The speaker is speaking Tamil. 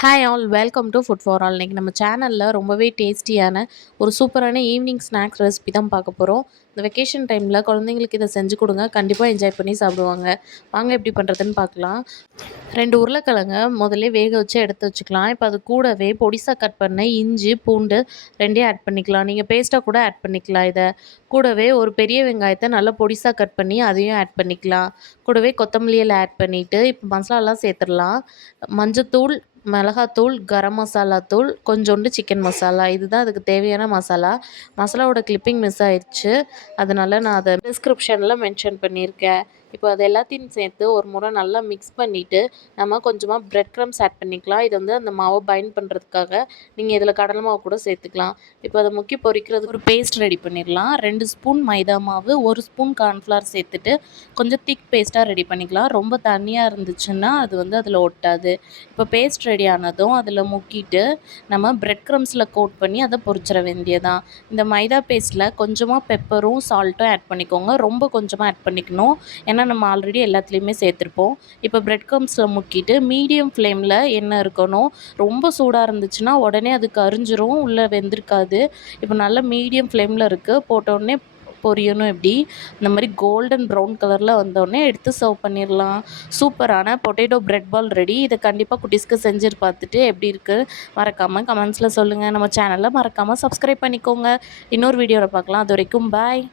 Hi all welcome to food for all. இன்றைக்கி நம்ம சேனலில் ரொம்பவே டேஸ்டியான ஒரு சூப்பரான ஈவினிங் ஸ்நாக்ஸ் ரெசிபி தான் பார்க்க போகிறோம். இந்த வெக்கேஷன் டைமில் குழந்தைங்களுக்கு இதை செஞ்சு கொடுங்க, கண்டிப்பாக என்ஜாய் பண்ணி சாப்பிடுவாங்க. வாங்க எப்படி பண்ணுறதுன்னு பார்க்கலாம். 2 உருளைக்கிழங்க முதல்ல வேக வச்சு எடுத்து வச்சுக்கலாம். இப்போ அது கூடவே பொடிசாக கட் பண்ண இஞ்சி பூண்டு 2யும் ஆட் பண்ணிக்கலாம். நீங்கள் பேஸ்ட்டாக கூட ஆட் பண்ணிக்கலாம். இதை கூடவே ஒரு பெரிய வெங்காயத்தை நல்லா பொடிசாக கட் பண்ணி அதையும் ஆட் பண்ணிக்கலாம். கூடவே கொத்தமல்லியில் ஆட் பண்ணிவிட்டு இப்போ மசாலாலாம் சேர்த்துடலாம். மஞ்சத்தூள், மிளகாத்தூள், கரம் மசாலா தூள், கொஞ்சோண்டு சிக்கன் மசாலா, இதுதான் அதுக்கு தேவையான மசாலா. மசாலாவோட கிளிப்பிங் மிஸ் ஆயிடுச்சு, அதனால் நான் அதை டிஸ்கிரிப்ஷனில் மென்ஷன் பண்ணியிருக்கேன். இப்போ அது எல்லாத்தையும் சேர்த்து ஒரு முறை நல்லா மிக்ஸ் பண்ணிவிட்டு நம்ம கொஞ்சமாக பிரெட் க்ரம்ஸ் ஆட் பண்ணிக்கலாம். இது வந்து அந்த மாவை பைண்ட் பண்ணுறதுக்காக. நீங்கள் இதில் கடலை மாவு கூட சேர்த்துக்கலாம். இப்போ அதை முக்கி பொரிக்கிறதுக்கு ஒரு பேஸ்ட் ரெடி பண்ணிடலாம். 2 ஸ்பூன் மைதா மாவு, 1 ஸ்பூன் கார்ன்ஃப்ளவர் சேர்த்துட்டு கொஞ்சம் திக் பேஸ்ட்டாக ரெடி பண்ணிக்கலாம். ரொம்ப தண்ணியாக இருந்துச்சுன்னா அது வந்து அதில் ஒட்டாது. இப்போ பேஸ்ட் ரெடி ஆனதும் அதில் முக்கிட்டு நம்ம பிரெட் க்ரம்ஸில் கோட் பண்ணி அதை பொரிச்சிட வேண்டியதான். இந்த மைதா பேஸ்ட்டில் கொஞ்சமாக பெப்பரும் சால்ட்டும் ஆட் பண்ணிக்கோங்க. ரொம்ப கொஞ்சமாக ஆட் பண்ணிக்கணும், ஏன்னா நம்ம ஆல்ரெடி எல்லாத்துலேயுமே சேர்த்துருப்போம். இப்போ பிரெட் க்ரம்ஸில் முக்கிட்டு மீடியம் ஃப்ளேமில் எண்ணெய் இருக்கணும். ரொம்ப சூடாக இருந்துச்சுன்னா உடனே அது கரிஞ்சிரும், உள்ளே வெந்திருக்காது. இப்போ நல்லா மீடியம் ஃப்ளேமில் இருக்குது, போட்டோடனே பொரியணும். இப்படி இந்த மாதிரி கோல்டன் ப்ரௌன் கலரில் வந்தோடனே எடுத்து சர்வ் பண்ணிடலாம். சூப்பரான பொட்டேட்டோ பிரெட் பால் ரெடி. இதை கண்டிப்பாக குட்டீஸ்க்கு செஞ்சு பார்த்துட்டு எப்படி இருக்குது மறக்காமல் கமெண்ட்ஸில் சொல்லுங்கள். நம்ம சேனலில் மறக்காமல் சப்ஸ்கிரைப் பண்ணிக்கோங்க. இன்னொரு வீடியோவில் பார்க்கலாம். அது வரைக்கும் பாய்.